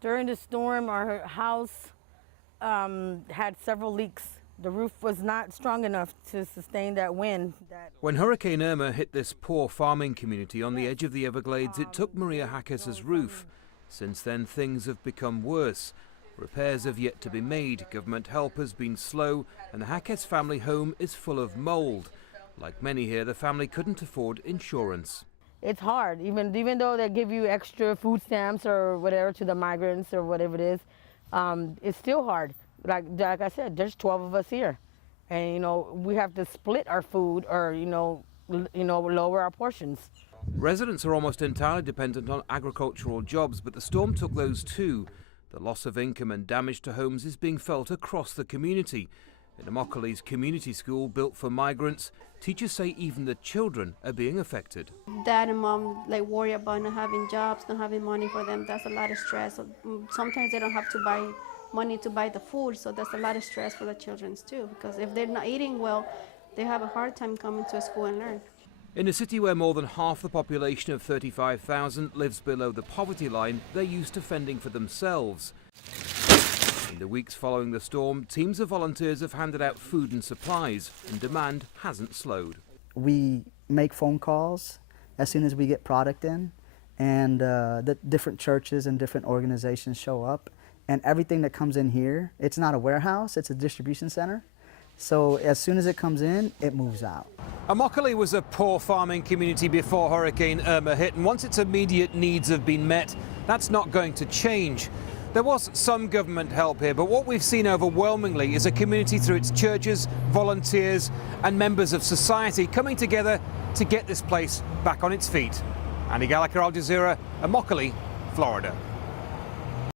During the storm, our house had several leaks. The roof was not strong enough to sustain that wind. When Hurricane Irma hit this poor farming community on the edge of the Everglades, it took Maria Hackes's roof. Since then, things have become worse. Repairs have yet to be made, government help has been slow, and the Hackes family home is full of mould. Like many here, the family couldn't afford insurance. It's hard, even though they give you extra food stamps or whatever to the migrants or whatever it is, it's still hard. Like I said, there's 12 of us here, and we have to split our food or lower our portions. Residents are almost entirely dependent on agricultural jobs, but the storm took those too. The loss of income and damage to homes is being felt across the community. In Immokalee community school built for migrants, teachers say even the children are being affected. Dad and mom worry about not having jobs, not having money for them. That's a lot of stress. Sometimes they don't have to buy money to buy the food, so that's a lot of stress for the children too, because if they're not eating well, they have a hard time coming to school and learn. In a city where more than half the population of 35,000 lives below the poverty line, they're used to fending for themselves. In the weeks following the storm, teams of volunteers have handed out food and supplies, and demand hasn't slowed. We make phone calls as soon as we get product in, and the different churches and different organizations show up, and everything that comes in here, it's not a warehouse, it's a distribution center. So as soon as it comes in, it moves out. Immokalee was a poor farming community before Hurricane Irma hit, and once its immediate needs have been met, that's not going to change. There was some government help here, but what we've seen overwhelmingly is a community through its churches, volunteers and members of society coming together to get this place back on its feet. Andy Gallagher, Al Jazeera, Immokalee, Florida.